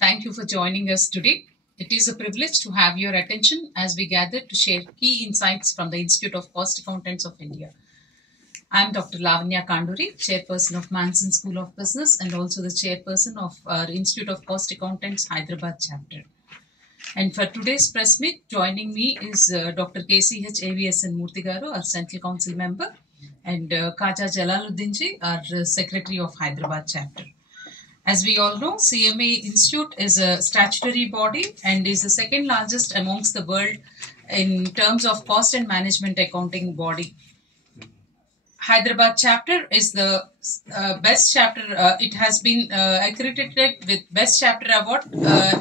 Thank you for joining us today. It is a privilege to have your attention as we gather to share key insights from the Institute of Cost Accountants of India. I am Dr. Lavanya Kanduri, Chairperson of Manson School of Business and also the Chairperson of our Institute of Cost Accountants Hyderabad chapter. And for today's press meet, joining me is Dr. KCH AVSN Murthy Garu, our Central Council member, and Khaja Jalaluddin ji, our Secretary of Hyderabad chapter. As we all know, CMA Institute is a statutory body and is the second largest amongst the world in terms of cost and management accounting body. Hyderabad chapter is the best chapter. It has been accredited with Best Chapter Award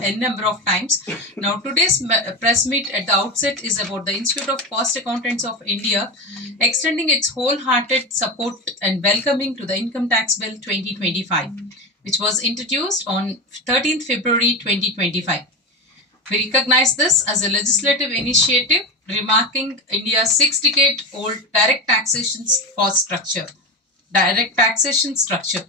n number of times. Now, today's press meet at the outset is about the Institute of Cost Accountants of India, extending its wholehearted support and welcoming to the Income Tax Bill 2025, which was introduced on 13th February 2025. We recognize this as a legislative initiative remarking India's 6-decade-old direct taxation structure.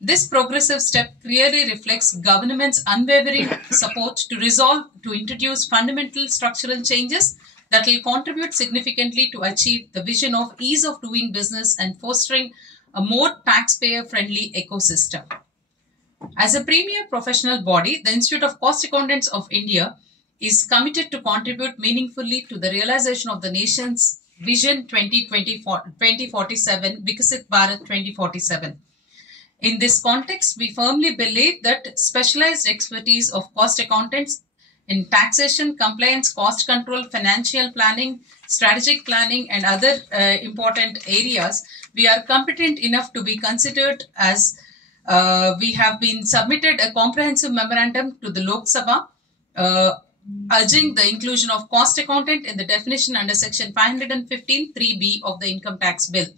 This progressive step clearly reflects government's unwavering support to introduce fundamental structural changes that will contribute significantly to achieve the vision of ease of doing business and fostering a more taxpayer-friendly ecosystem. As a premier professional body, the Institute of Cost Accountants of India is committed to contribute meaningfully to the realization of the nation's Vision 2047, Viksit Bharat 2047. In this context, we firmly believe that specialized expertise of cost accountants in taxation, compliance, cost control, financial planning, strategic planning, and other important areas, we are competent enough to be considered as we have been submitted a comprehensive memorandum to the Lok Sabha urging the inclusion of cost accountant in the definition under section 515(3)(b) of the Income Tax Bill.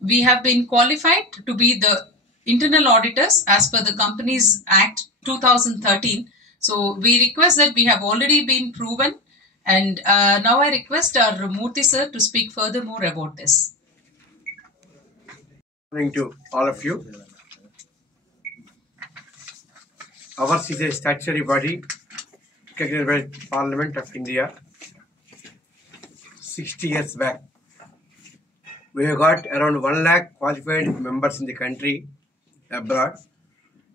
We have been qualified to be the internal auditors as per the Companies Act 2013. So we request that we have already been proven, and now I request our Murthy sir to speak furthermore about this. Good morning to all of you. Ours is a statutory body recognized by Parliament of India 60 years back. We have got around 1 lakh qualified members in the country abroad,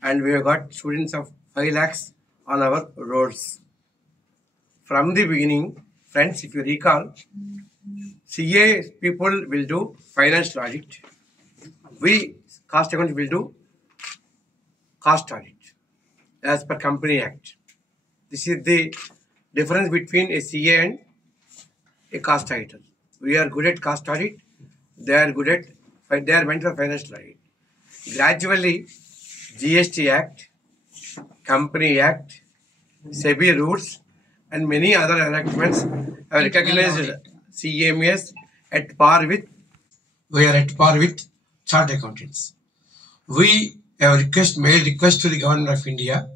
and we have got students of 5 lakhs on our roads. From the beginning, friends, if you recall, CA people will do financial audit. We, cost accountants, will do cost audit as per Company Act. This is the difference between a CA and a cost auditor. We are good at cost audit. They are meant for financial audit. Gradually, GST Act, Company Act, SEBI rules, and many other enactments have recognized CMAs at par with. We are at par with chartered accountants. We have made request to the Government of India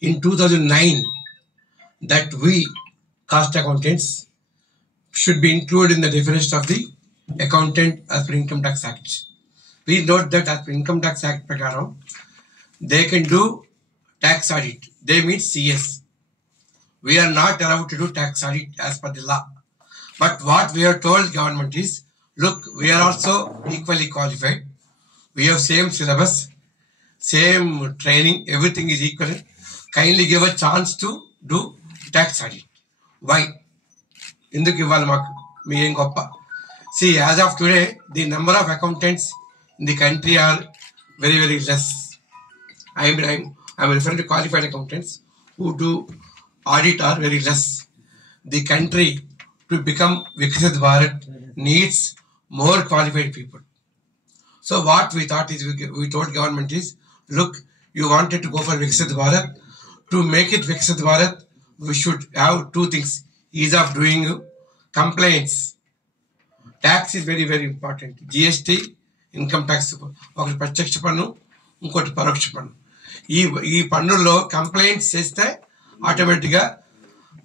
in 2009 that we, cost accountants, should be included in the definition of the accountant as per Income Tax Act. Please note that as per Income Tax Act prakaram, they can do tax audit. They meet CS. We are not allowed to do tax audit as per the law. But what we have told government is, look, we are also equally qualified. We have same syllabus, same training, everything is equal. Kindly give a chance to do tax audit. Why? See, as of today, the number of accountants in the country are very, very less. I am referring to qualified accountants who do audit are very less. The country to become Viksit Bharat needs more qualified people. So what we thought is, we told government is, look, you wanted to go for Viksit Bharat. To make it Viksit Bharat, we should have two things. Ease of doing complaints tax is very very important. GST, income tax, ఒకటి ప్రత్యక్ష పన్ను, ఇంకోటి పరోక్ష పన్ను. ఈ పన్నుల్లో complaints చేస్తే ఆటోమేటిక్గా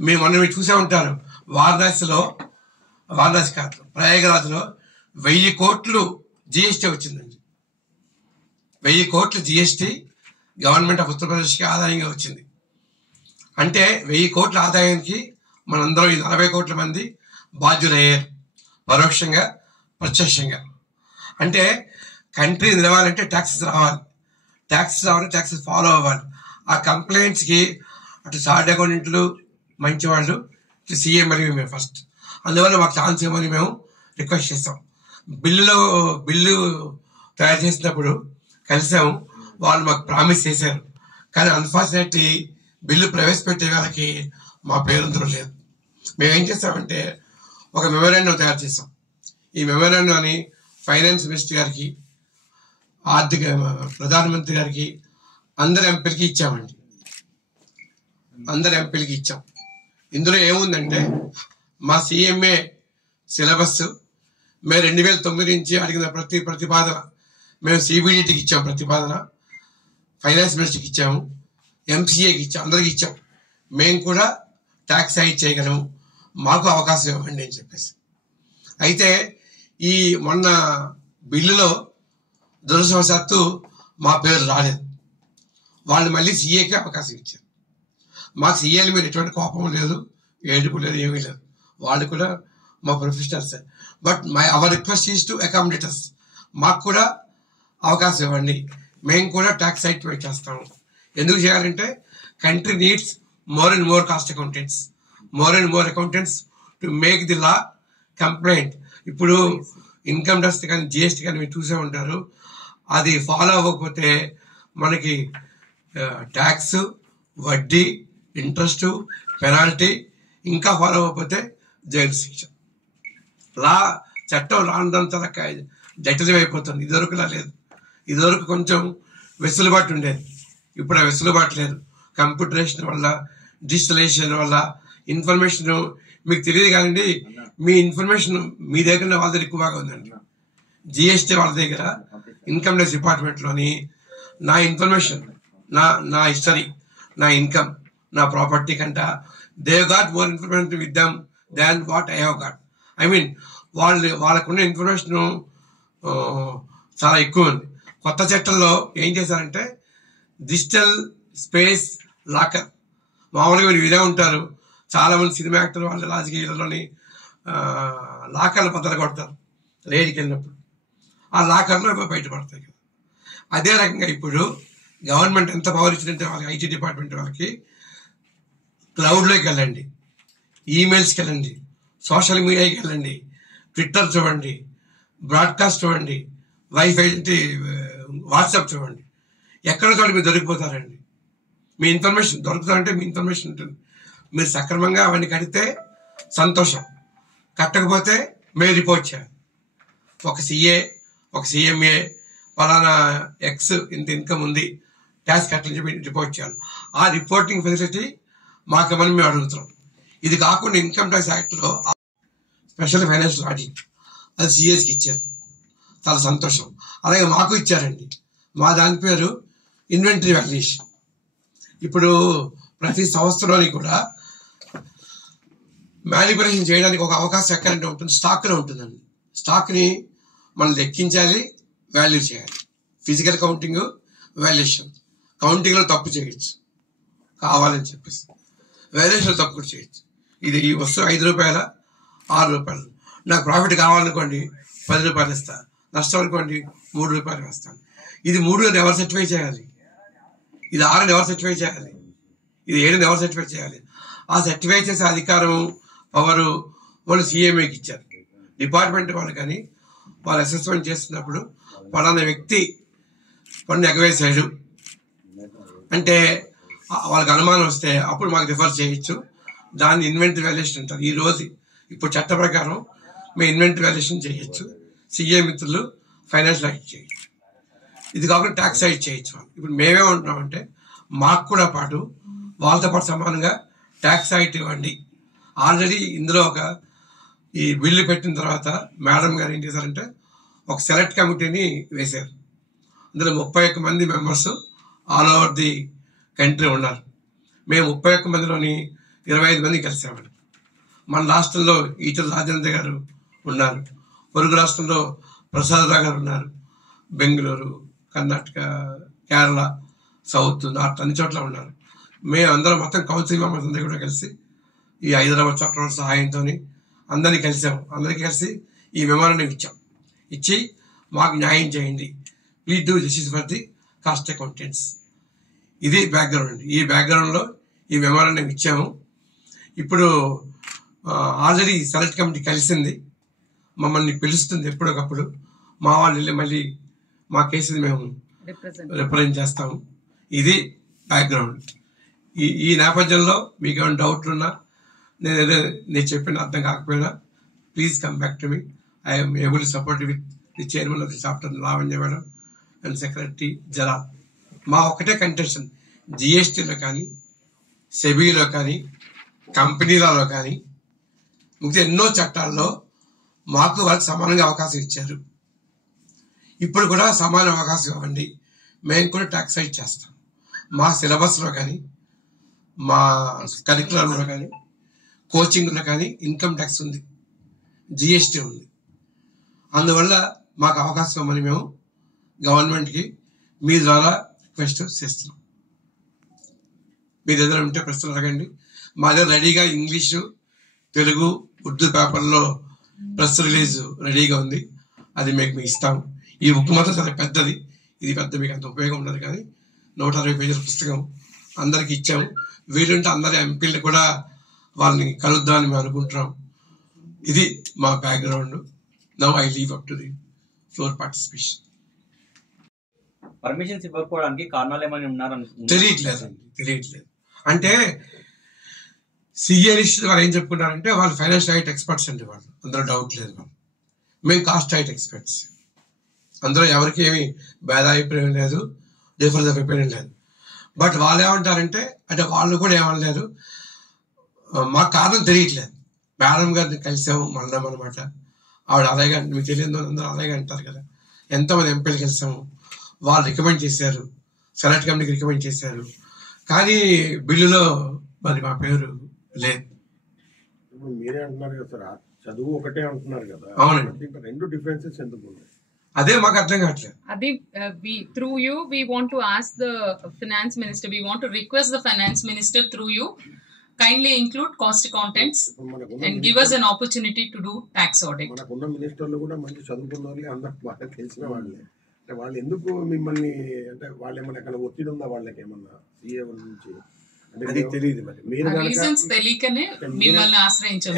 మీరు చూసే ఉంటారు. వారణాసి కాదు, ప్రయాగరాజ్లో 1000 కోట్లు జిఎస్టీ వచ్చిందండి. 1000 కోట్లు జిఎస్టీ గవర్నమెంట్ ఆఫ్ ఉత్తరప్రదేశ్కి ఆదాయంగా వచ్చింది. అంటే 1000 కోట్ల ఆదాయానికి మనందరం ఈ 40 కోట్ల మంది బాధ్యులయ్యారు, పరోక్షంగా ప్రత్యక్షంగా. అంటే కంట్రీ నిలవాలంటే ట్యాక్సెస్ రావాలి, ట్యాక్సెస్ ఫాలో అవ్వాలి. ఆ కంప్లైంట్స్కి అటు చార్ట్ అకౌంటెంట్లు మంచివాళ్ళు, ఇటు సీఎం మరియు మేము ఫస్ట్. అందువల్ల మాకు ఛాన్స్ ఇవ్వమని మేము రిక్వెస్ట్ చేస్తాం. బిల్లు తయారు చేసినప్పుడు కలిసాము, వాళ్ళు మాకు ప్రామిస్ చేశారు. కానీ అన్ఫార్చునేట్లీ బిల్లు ప్రవేశపెట్టే వాళ్ళకి మా పేరుందరూ లేదు. మేమేం చేస్తామంటే ఒక మెమోరాండం తయారు చేస్తాం. ఈ మెమోరాండాన్ని ఫైనాన్స్ మినిస్టర్ గారికి, ఆర్థిక ప్రధానమంత్రి గారికి, అందరు ఎంపీలకి ఇచ్చామండి. ఇచ్చాం. ఇందులో ఏముందంటే మా సిఎంఏ సిలబస్ మేము 2009 నుంచి అడిగిన ప్రతిపాదన మేము సిబిడిటీకి ఇచ్చాం, ప్రతిపాదన ఫైనాన్స్ మినిస్టర్కి ఇచ్చాము, ఎంసీఏకి ఇచ్చాం, అందరికి ఇచ్చాం. మేము కూడా ట్యాక్స్ హైక్ చేయగలము, మాకు అవకాశం ఇవ్వండి అని చెప్పేసి. అయితే ఈ మొన్న బిల్లులో దురదృష్టవశాత్తు మా పేరు రాలేదు. వాళ్ళు మళ్ళీ సీఏకి అవకాశం ఇచ్చారు. మాకు సీఏల మీద ఎటువంటి కోపం లేదు, ఏడుపు లేదు, ఏమీ లేదు. వాళ్ళు కూడా మా professionals. But our request is to accommodate us. మాకు కూడా అవకాశం ఇవ్వండి, మేము కూడా ట్యాక్స్ హైక్ చేస్తాము. ఎందుకు చేయాలంటే country needs more and more cost accountants, to make the law complaint. ఇప్పుడు ఇన్కమ్ ట్యాక్స్ కానీ జిఎస్టీ కానీ మీరు చూసే ఉంటారు. అది ఫాలో అవ్వకపోతే మనకి ట్యాక్స్, వడ్డీ, ఇంట్రెస్ట్, పెనాల్టీ, ఇంకా ఫాలో అవ్వకపోతే జైలు శిక్ష. చట్టం రానంత జటిలం అయిపోతుంది. ఇదివరకులా లేదు. ఇదివరకు కొంచెం వెసులుబాటు ఉండేది, ఇప్పుడు ఆ వెసులుబాటు లేదు. కంప్యూటరేషన్ వల్ల, డిజిటలైజేషన్ వల్ల ఇన్ఫర్మేషన్ మీకు తెలియదు కానండి. మీ ఇన్ఫర్మేషన్ మీ దగ్గర వాళ్ళ దగ్గర ఎక్కువగా ఉందండి. జిఎస్టీ వాళ్ళ దగ్గర, ఇన్కమ్ ట్యాక్స్ డిపార్ట్మెంట్లోని నా ఇన్ఫర్మేషన్, నా హిస్టరీ, నా ఇన్కమ్, నా ప్రాపర్టీ కంటే they got more information with them than what I have got. I mean వాళ్ళకున్న ఇన్ఫర్మేషన్ చాలా ఎక్కువ ఉంది. కొత్త చట్టంలో ఏం చేశారంటే డిజిటల్ స్పేస్ లాకర్. మామూలుగా మీరు ఇదే ఉంటారు, చాలామంది సినిమా యాక్టర్లు వాళ్ళ రాజకీయాలలోని లాకర్లు బద్దలు కొడతారు రేడికి వెళ్ళినప్పుడు. ఆ లాకర్లో బయటపడతాయి కదా. అదే రకంగా ఇప్పుడు గవర్నమెంట్ ఎంత పవర్ ఇచ్చిందంటే వాళ్ళకి, ఐటీ డిపార్ట్మెంట్ వాళ్ళకి, క్లౌడ్లోకి వెళ్ళండి, ఈమెయిల్స్కి వెళ్ళండి, సోషల్ మీడియాకి వెళ్ళండి, ట్విట్టర్ చూడండి, బ్రాడ్కాస్ట్ చూడండి, వైఫై వాట్సాప్ చూడండి, ఎక్కడ చోట మీరు దొరికిపోతారండి. మీ ఇన్ఫర్మేషన్ దొరుకుతారంటే మీ ఇన్ఫర్మేషన్ ఉంటుంది. మీరు సక్రమంగా అవన్నీ కడితే సంతోషం, కట్టకపోతే మీరు రిపోర్ట్ చేయాలి. ఒక సిఏ, ఒక సిఎంఏ ఫలానా ఎక్స్ ఇంత ఇన్కమ్ ఉంది, ట్యాక్స్ కట్టని చెప్పి రిపోర్ట్ చేయాలి. ఆ రిపోర్టింగ్ ఫెసిలిటీ మాకేమని మేము అడుగుతున్నాం. ఇది కాకుండా ఇన్కమ్ ట్యాక్స్ యాక్ట్లో స్పెషల్ ఫైనాన్షియల్ ఆడిట్ అది సిఎస్కి ఇచ్చారు, చాలా సంతోషం. అలాగే మాకు ఇచ్చారండి. మా దాని పేరు ఇన్వెంటరీ వాల్యుయేషన్. ఇప్పుడు ప్రతి సంవత్సరంలోని కూడా మ్యానిపులేషన్ చేయడానికి ఒక అవకాశం ఎక్కడంటే ఉంటుంది, స్టాక్లో ఉంటుందండి. స్టాక్ని మనం లెక్కించాలి, వాల్యూ చేయాలి. Physical counting, valuation. కౌంటింగ్లో తప్పు చేయొచ్చు కావాలని చెప్పేసి, వాల్యుయేషన్లో తప్పు కూడా చేయొచ్చు. ఇది ఈ వస్తువు 5 రూపాయల, 6 రూపాయలు. నాకు ప్రాఫిట్ కావాలనుకోండి 10 రూపాయలు ఇస్తా, నష్టం అనుకోండి 3 రూపాయలు వేస్తాను. ఇది 3 ఎవరు సర్టిఫై చేయాలి? ఇది 6 ఎవరు సర్టిఫై చేయాలి? ఇది 7 ఎవరు సర్టిఫై చేయాలి? ఆ సర్టిఫై చేసే అధికారం, పవరు వాళ్ళు సీఎంఏకి ఇచ్చారు. డిపార్ట్మెంట్ వాళ్ళు కానీ వాళ్ళు అసెస్మెంట్ చేస్తున్నప్పుడు పలానా వ్యక్తి పన్ను ఎగవేశాడు అంటే వాళ్ళకి అనుమానం వస్తే అప్పుడు మాకు రిఫర్ చేయొచ్చు. దాన్ని ఇన్వెంటరీ వాల్యుయేషన్ అంటారు. ఈ రోజు ఇప్పుడు చట్ట ప్రకారం మేము ఇన్వెంటరీ వాల్యుయేషన్ చేయొచ్చు. సిఏ మిత్రులు ఫైనాన్షియల్ యాక్ట్ చేయొచ్చు. ఇది కాకుండా ట్యాక్స్ యాక్ట్ చేయొచ్చు. ఇప్పుడు మేమే ఉంటున్నామంటే మాకు కూడా పాటు వాళ్ళతో పాటు సమానంగా ట్యాక్స్ యాక్ట్ ఇవ్వండి. ఆల్రెడీ ఇందులో ఒక ఈ బిల్లు పెట్టిన తర్వాత మేడం గారు ఏం చేశారంటే ఒక సెలెక్ట్ కమిటీని వేశారు. అందులో 31 మంది members all over the country ఉన్నారు. మేము 31 మందిలోని 25 మంది కలిసామండి. మన రాష్ట్రంలో ఈటల రాజేంద్ర గారు ఉన్నారు, పొరుగు రాష్ట్రంలో ప్రసాద్ రావు గారు ఉన్నారు, బెంగళూరు, కర్ణాటక, కేరళ, సౌత్, నార్త్ అన్ని చోట్ల ఉన్నారు. మేము అందరం మొత్తం కౌన్సిల్ మెంబర్స్ అందరూ కూడా కలిసి ఈ హైదరాబాద్ చట్టం సహాయంతో అందరినీ కలిసాము. అందరికీ కలిసి ఈ మెమోరాండం ఇచ్చి మాకు న్యాయం చేయండి, please do justice for the cost accountants. ఇది బ్యాక్గ్రౌండ్. ఈ బ్యాక్గ్రౌండ్లో ఈ మెమోరాండం ఇచ్చాము. ఇప్పుడు ఆల్రెడీ సెలెక్ట్ కమిటీ కలిసింది, మమ్మల్ని పిలుస్తుంది ఎప్పుడొకప్పుడు. మా వాళ్ళు వెళ్ళి మళ్ళీ మా కేసుని మేము రిప్రజెంట్ చేస్తాము. ఇది బ్యాక్గ్రౌండ్. ఈ నేపథ్యంలో మీకు ఏమైనా డౌట్లు ఉన్నా, నేను చెప్పిన అర్థం కాకపోయినా please come back to me. I'm able to support with the chairman of the chapter Lavanya madam and secretary Jalal. మా ఒకటే కంటెన్షన్, జిఎస్టీలో కానీ, సెబీలో కానీ, కంపెనీలలో కానీ, మిగతా ఎన్నో చట్టాల్లో మాకు వాళ్ళకి సమానంగా అవకాశం ఇచ్చారు. ఇప్పుడు కూడా సమాన అవకాశం ఇవ్వండి, మేము కూడా ట్యాక్స్ రైట్ చేస్తాం. మా సిలబస్లో కానీ, మా కరికులంలో కానీ, కోచింగ్లో కానీ ఇన్కమ్ ట్యాక్స్ ఉంది, జిఎస్టీ ఉంది. అందువల్ల మాకు అవకాశం ఇవ్వమని మేము గవర్నమెంట్కి మీ ద్వారా రిక్వెస్ట్ చేస్తున్నాం. మీ దగ్గర ఉంటే ప్రశ్నలు అడగండి. మా దగ్గర రెడీగా ఇంగ్లీషు, తెలుగు, ఉర్దూ పేపర్లో ప్రెస్ రిలీజ్ రెడీగా ఉంది, అది మీకు ఇస్తాం. ఈ బుక్ మాత్రం చాలా పెద్దది, ఇది పెద్ద మీకు అంత ఉపయోగం ఉండదు, కానీ 160 పేజీల పుస్తకం అందరికి ఇచ్చాము. వీలుంటే అందరి ఎంపీలు కూడా వాళ్ళని కలుద్దామని మేము అనుకుంటున్నాం. ఇది మా background. Now I leave up to the floor participation. Permissions ఇవ్వకపోవడానికి కారణాలు ఏమైనా ఉన్నారని తెలియట్లేదు. అంటే సిఏ లిస్ట్ వాళ్ళు ఏం చెప్పుకున్నారంటే వాళ్ళు ఫైనాన్షియల్ రైట్ ఎక్స్పర్ట్స్ అండి, వాళ్ళు అందులో డౌట్ లేదు. వాళ్ళు మేము కాస్ట్ రైట్ ఎక్స్పర్ట్స్, అందులో ఎవరికి ఏమి భేదాభిప్రాయం లేదు, డిఫరెన్స్ ఆఫ్ ఒపీనియన్ లేదు. బట్ వాళ్ళు ఏమంటారంటే, అంటే వాళ్ళు కూడా ఏమనలేదు, మాకు కారణం తెలియట్లేదు. మేడం గారిని కలిసాము మళ్ళాం అనమాట. ఆవిడ అలాగే మీకు తెలియదు, అందరూ అలాగే అంటారు కదా. ఎంతోమంది ఎంపీలు కలిసాము, వాళ్ళు రికమెండ్ చేశారు, సెలెక్ట్ కమిటీకి రికమెండ్ చేశారు, కానీ బిల్లులో మరి మా పేరు లేదు. మీరే అంటున్నారు కదా సార్, చదువు ఒకటే అంటున్నారు కదా. అవునండి, రెండు డిఫరెన్సెస్ ఎందుకు ఉన్నాయి? అదే మాకు అర్థం కావట్లేదు. అది through you we want to ask the finance minister, we want to request the finance minister through you kindly include cost accountants and give us an opportunity to do tax audit. మనకున్న మినిస్టర్లు కూడా మంచి చదువుకున్న వాళ్ళే, అందరూ బాగా తెలిసిన వాళ్ళే. అంటే వాళ్ళు ఎందుకు మిమ్మల్ని, అంటే వాళ్ళు ఏమన్నా ఎక్కడ ఒత్తిడి ఉందా వాళ్ళకి ఏమన్నా సీఏ నుంచి? అది తెలియదు. మరి మీరు రీజన్స్ తెలియకనే మిమ్మల్ని ఆశ్రయించాం.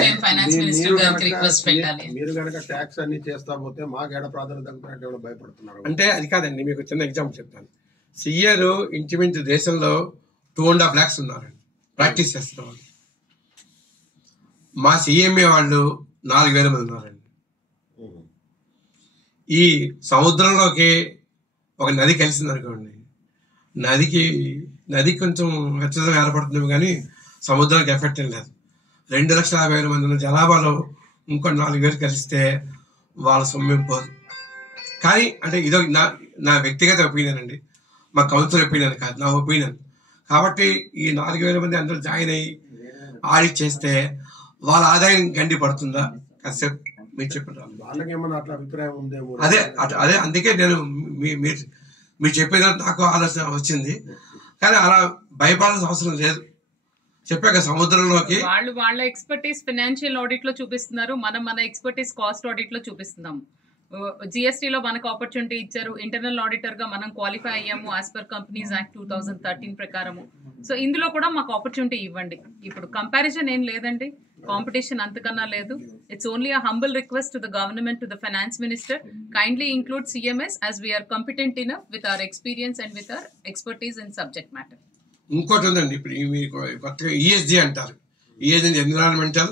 మేము ఫైనాన్స్ మినిస్టర్ గారికి రిక్వెస్ట్ పెట్టాలి. మీరు కనుక ట్యాక్స్ అన్ని చేస్తా పోతే మాకు ఏడ ప్రాధాన్యత అంటే భయపడుతున్నారు. అంటే అది కాదండి, మీకు చిన్న ఎగ్జాంపుల్ చెప్తాను. సీఏలు ఇంచుమించు దేశంలో 2.5 lakhs ఉన్నారండి, ప్రాక్టీస్ చేస్తున్న వాళ్ళు. మా సిఎంఏ వాళ్ళు 4,000 మంది ఉన్నారండి. ఈ సముద్రంలోకి ఒక నది కలిసింది అనుకోండి, నది కొంచెం వెచ్చదనం ఏర్పడుతుంది, కానీ సముద్రానికి ఎఫెక్ట్ ఏం లేదు. 2,50,000 మంది ఉన్న జనాభాలో ఇంకో 4,000 కలిస్తే వాళ్ళ సొమ్మేం పోదు. కానీ అంటే ఇదో నా వ్యక్తిగత ఒపీనియన్ అండి, మా కౌన్సిల్ ఒపీనియన్ కాదు, నా ఒపీనియన్. కాబట్టి ఈ 4,000 మంది అందరూ జాయిన్ అయ్యి ఆడిట్ చేస్తే వాళ్ళ ఆదాయం గండి పడుతుందా? కాసేపు మీరు చెప్పండి. వాళ్ళకి ఏమన్నా అట్లా అభిప్రాయం ఉందేమో. అదే అందుకే నేను మీరు చెప్పేది నాకు ఆలోచన వచ్చింది, కానీ అలా భయపడాల్సిన అవసరం లేదు. చెప్పాక సముద్రంలోకి వాళ్ళ ఎక్స్పర్టీస్ ఫైనాన్షియల్ ఆడిట్ లో చూపిస్తున్నారు, మనం మన ఎక్స్పర్టీస్ కాస్ట్ ఆడిట్ లో చూపిస్తున్నాము. జిఎస్టీలో మనకు ఆపర్చునిటీ ఇచ్చారు, ఇంటర్నల్ ఆడిటర్ గా మనం క్వాలిఫై అయ్యాము యాజ్ పర్ కంపెనీస్ యాక్ట్ 2013 ప్రకారము. సో ఇందులో కూడా మాకు ఆపర్చునిటీ ఇవ్వండి. ఇప్పుడు కంపారిజన్ ఏం లేదండి, కాంపిటీషన్ అంతకన్నా లేదు. It's only a humble request to the government, to the finance minister, kindly include CMS as we are competent enough with our experience and with our expertise in subject matter. ఇంకోటి ఉందండి, ఇప్పుడు మీకు కొత్తగా ESG అంటారు. ESG environmental,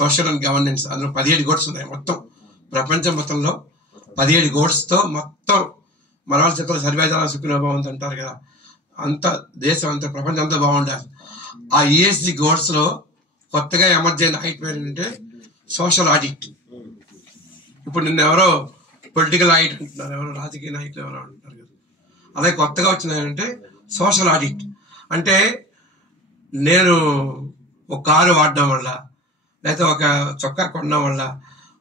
social and governance. అందులో 17 గోడ్స్ ఉన్నాయి. మొత్తం ప్రపంచం మొత్తంలో 17 గోడ్స్తో మొత్తం మన వాళ్ళ చెత్తలో సర్వేదాన సుఖినోభవంతి అంటారు కదా, అంత దేశం అంతా ప్రపంచం అంతా బాగుండాలి. ఆ ఈఎస్జి గోడ్స్లో కొత్తగా ఎమర్జ్ అయిన హైట్ పేరు ఏంటంటే సోషల్ ఆడిట్. ఇప్పుడు నిన్న ఎవరో పొలిటికల్ ఆడిట్ అంటున్నారు, ఎవరో రాజకీయ నాయకులు ఎవరో అంటున్నారు కదా, అలాగే కొత్తగా వచ్చినాయంటే సోషల్ ఆడిట్. అంటే నేను ఒక కారు వాడడం వల్ల లేకపోతే ఒక చొక్కా కొనడం వల్ల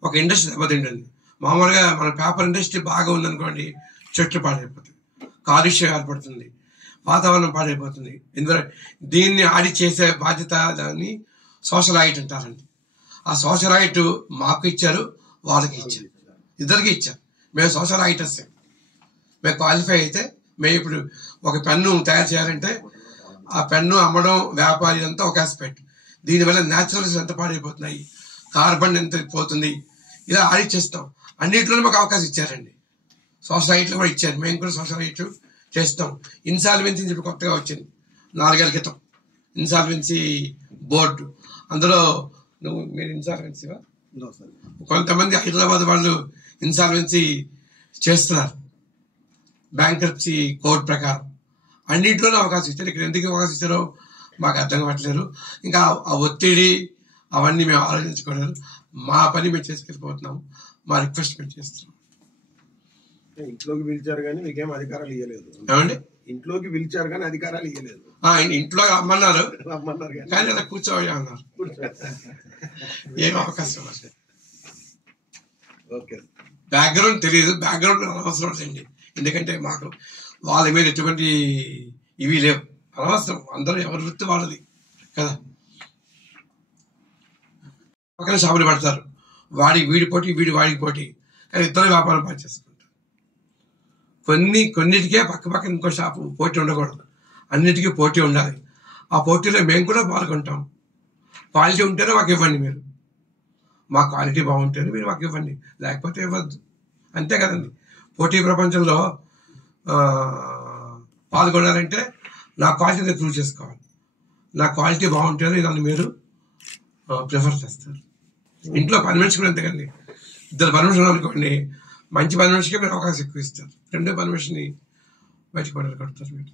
ఒక ఇండస్ట్రీ దెబ్బతింటుంది. మామూలుగా మన పేపర్ ఇండస్ట్రీ బాగా ఉందనుకోండి, చెట్లు పాడైపోతుంది, కాలుష్యం ఏర్పడుతుంది, వాతావరణం పాడైపోతుంది. ఇందులో దీన్ని ఆడిట్ చేసే బాధ్యత దాన్ని సోషల్ ఆడిట్ అంటారండి. ఆ సోషల్ ఆడిట్ మాకు ఇచ్చారు, వాళ్ళకి ఇచ్చారు, ఇద్దరికి ఇచ్చారు. మేము సోషల్ ఆడిటర్స్. మేము క్వాలిఫై అయితే మేము ఇప్పుడు ఒక పెన్ను తయారు చేయాలంటే ఆ పెన్ను అమ్మడం, వ్యాపారి అంతా ఒక ఆస్పెక్ట్. దీనివల్ల న్యాచురల్స్ ఎంత పాడైపోతున్నాయి, కార్బన్ ఎంత పోతుంది, ఇలా ఆడిట్ చేస్తాం. అన్నింటిలోనే మాకు అవకాశం ఇచ్చారండి. సోషల్ ఆడిట్లో కూడా ఇచ్చారు. మేము కూడా సోషల్ ఆడిట్ చేస్తాం. ఇన్సాల్వెన్సీ ఇప్పుడు కొత్తగా వచ్చింది 4 ఏళ్ల క్రితం, ఇన్సాల్వెన్సీ బోర్డు. అందులో మీరు ఇన్సాల్వెన్సీవా? కొంతమంది హైదరాబాద్ వాళ్ళు ఇన్సాల్వెన్సీ చేస్తున్నారు బ్యాంక్రప్సీ కోడ్ ప్రకారం. అన్నింటిలోనే అవకాశం ఇచ్చారు. ఇక్కడ ఎందుకు అవకాశం ఇచ్చారో మాకు అర్థం కావట్లేదు. ఇంకా ఆ ఒత్తిడి అవన్నీ మేము ఆలోచించుకోలేదు. మా పని మేము చేసుకెళ్ళిపోతున్నాము. మా రిక్వెస్ట్ మేము చేస్తున్నాం. ఇంట్లోకి పిలిచారు కానీ మీకేం అధికారాలు ఇవ్వలేదు. ఏమండి? ఇంట్లోకి పిలిచారు కానీ అధికారాలు ఇవ్వలేదు. ఇంట్లో రమ్మన్నారు రమ్మన్నారు కానీ అలా కూర్చోవాలి అన్నారు. ఏం అవకాశం? ఓకే. బ్యాక్గ్రౌండ్ తెలియదు, బ్యాక్గ్రౌండ్ అనవసరం అండి. ఎందుకంటే మాకు వాళ్ళ మీద ఎటువంటి ఇవి లేవు, అనవసరం. అందరూ ఎవరి వృత్తి వాళ్ళది కదా. పక్కన షాపులు పడతారు, వాడికి వీడి పోటీ, వీడి వాడికి పోటీ, కానీ ఇద్దరు వ్యాపారం పని చేసుకుంటారు. కొన్నిటికే పక్క పక్కన ఇంకో షాపు పోటీ ఉండకూడదు, అన్నిటికీ పోటీ ఉండాలి. ఆ పోటీలో మేము కూడా పాల్గొంటాం. క్వాలిటీ ఉంటేనే మాకు ఇవ్వండి, మీరు మా క్వాలిటీ బాగుంటేనే మీరు మాకు ఇవ్వండి, లేకపోతే ఇవ్వద్దు. అంతే కదండి. పోటీ ప్రపంచంలో పాల్గొనాలంటే నా క్వాలిటీని ప్రూవ్ చేసుకోవాలి. నా క్వాలిటీ బాగుంటేనే దాన్ని మీరు ప్రిఫర్ చేస్తారు. ఇంట్లో పని మనిషి కూడా అంతేకండి. 2 పని మనుషులు అనుకోండి, మంచి పని మనిషికి మీరు అవకాశం ఎక్కువ ఇస్తారు, 2వ పని మనిషిని బయటకు కొడతారు మీరు.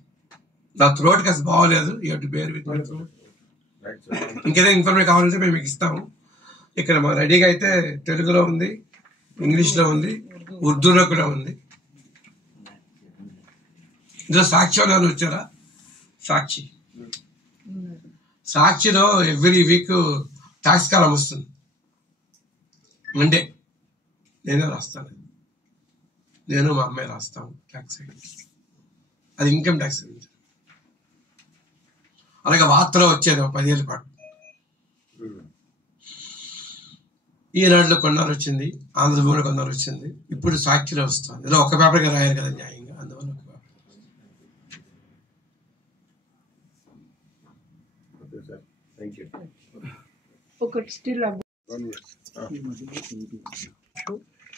నా థ్రోట్ కాస్త బాగోలేదు, you have to bear with my throat. ఇంకేదైనా ఇన్ఫర్మేషన్ కావాలంటే మేము మీకు ఇస్తాము. ఇక్కడ మా రెడీగా అయితే తెలుగులో ఉంది, ఇంగ్లీష్లో ఉంది, ఉర్దూలో కూడా ఉంది. ఇందులో సాక్షి వాళ్ళు వచ్చారా? సాక్షిలో ఎవ్రీ వీక్ ట్యాక్స్ కాలం వస్తుంది. మండే నేనే రాస్తాను, నేను మా అమ్మాయి రాస్తాము ట్యాక్స్. అది ఇన్కమ్ ట్యాక్స్. అలాగే వార్తలో వచ్చేది 10 ఏళ్ళ పాటు. ఈనాడులో కొన్నారు వచ్చింది, ఆంధ్రభూమిలో కొన్నారు వచ్చింది, ఇప్పుడు సాక్షిలో వస్తుంది. ఇలా ఒక పేపర్గా రాయాలి కదా న్యాయంగా, అందువల్ల ఒక paper.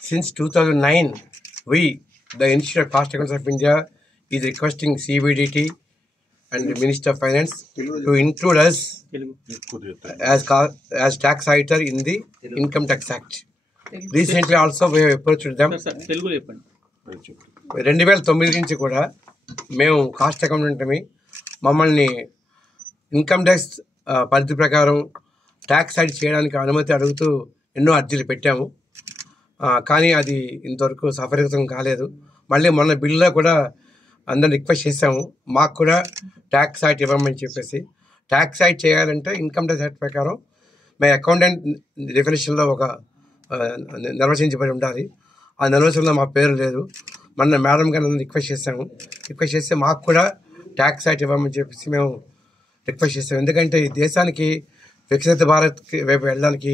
Since 2009, we, the Institute of Cost Accountants of India, is requesting CBDT and the Minister of Finance to include us as tax auditor in the Income Tax Act. Recently also we have approached them. 2009 నుంచి కూడా మేము cost అకౌంటెంట్ని, మమ్మల్ని income tax పరిధి ప్రకారం tax audit చేయడానికి అనుమతి అడుగుతూ ఎన్నో అర్జీలు పెట్టాము. కానీ అది ఇంతవరకు సఫలీకృతం కాలేదు. మళ్ళీ మొన్న బిల్లులో కూడా అందరిని రిక్వెస్ట్ చేసాము, మాకు కూడా ట్యాక్స్ యాక్ట్ ఇవ్వమని చెప్పేసి. ట్యాక్స్ యాక్ట్ చేయాలంటే ఇన్కమ్ ట్యాక్స్ యాక్ట్ ప్రకారం మా అకౌంటెంట్ డెఫినేషన్లో ఒక నిర్వచించబడి ఉండాలి. ఆ నిర్వచనంలో మా పేరు లేదు. మొన్న మేడం గారు రిక్వెస్ట్ చేసాము, రిక్వెస్ట్ చేస్తే మాకు కూడా ట్యాక్స్ యాక్ట్ ఇవ్వమని చెప్పేసి మేము రిక్వెస్ట్ చేసాము. ఎందుకంటే ఈ దేశానికి వికసిత భారత్కి వైపు వెళ్ళడానికి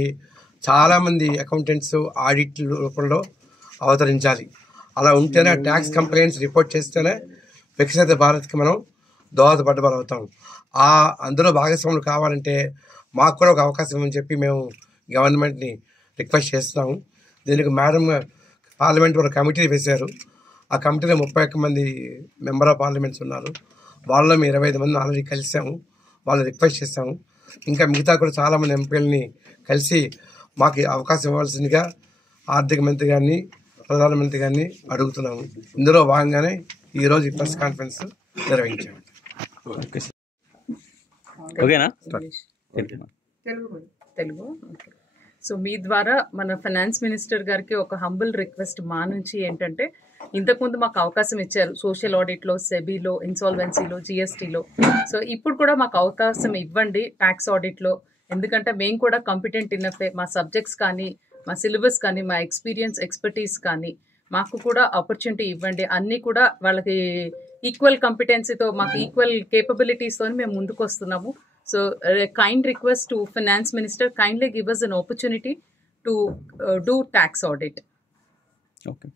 చాలామంది అకౌంటెంట్స్ ఆడిట్ రూపంలో అవతరించాలి. అలా ఉంటేనే ట్యాక్స్ కంప్లైంట్స్ రిపోర్ట్ చేస్తేనే వికసిత భారత్కి మనం దోహదపడ్డవాళ్ళు అవుతాం. అందులో భాగస్వాములు కావాలంటే మాకు కూడా ఒక అవకాశం అని చెప్పి మేము గవర్నమెంట్ని రిక్వెస్ట్ చేస్తున్నాము. దీనికి మేడం పార్లమెంట్ ఒక కమిటీ వేశారు. ఆ కమిటీలో 31 మంది మెంబర్ ఆఫ్ పార్లమెంట్స్ ఉన్నారు. వాళ్ళలో మేము 25 మంది ఆల్రెడీ కలిసాము, వాళ్ళు రిక్వెస్ట్ చేస్తాము. ఇంకా మిగతా కూడా చాలామంది ఎంపీలని కలిసి మాకు అవకాశం ఇవ్వాల్సిందిగా ఆర్థిక మంత్రి గారిని, ప్రధానమంత్రి గారిని అడుగుతున్నాము. ఇందులో భాగంగానే ఈరోజు ఈ ప్రెస్ కాన్ఫరెన్స్ నిర్వహించాము. ఓకేనా? తెలుగు. సో మీ ద్వారా మన ఫైనాన్స్ మినిస్టర్ గారికి ఒక హంబుల్ రిక్వెస్ట్ మా నుంచి ఏంటంటే, ఇంతకుముందు మాకు అవకాశం ఇచ్చారు సోషల్ ఆడిట్లో, సెబీలో, ఇన్సాల్వెన్సీలో, జిఎస్టీలో. సో ఇప్పుడు కూడా మాకు అవకాశం ఇవ్వండి ట్యాక్స్ ఆడిట్లో, ఎందుకంటే మేము కూడా కాంపిటెంట్ ఇన్నఫే, మా సబ్జెక్ట్స్ కానీ, మా సిలబస్ కానీ, మా ఎక్స్పర్టీస్ కానీ మాకు కూడా ఆపర్చునిటీ ఇవ్వండి. అన్నీ కూడా వాళ్ళకి ఈక్వల్ కాంపిటెన్సీతో, మాకు ఈక్వల్ కేపబిలిటీస్తో మేము ముందుకు వస్తున్నాము. So a kind request to Finance Minister, kindly give us an opportunity to do tax audit. Okay.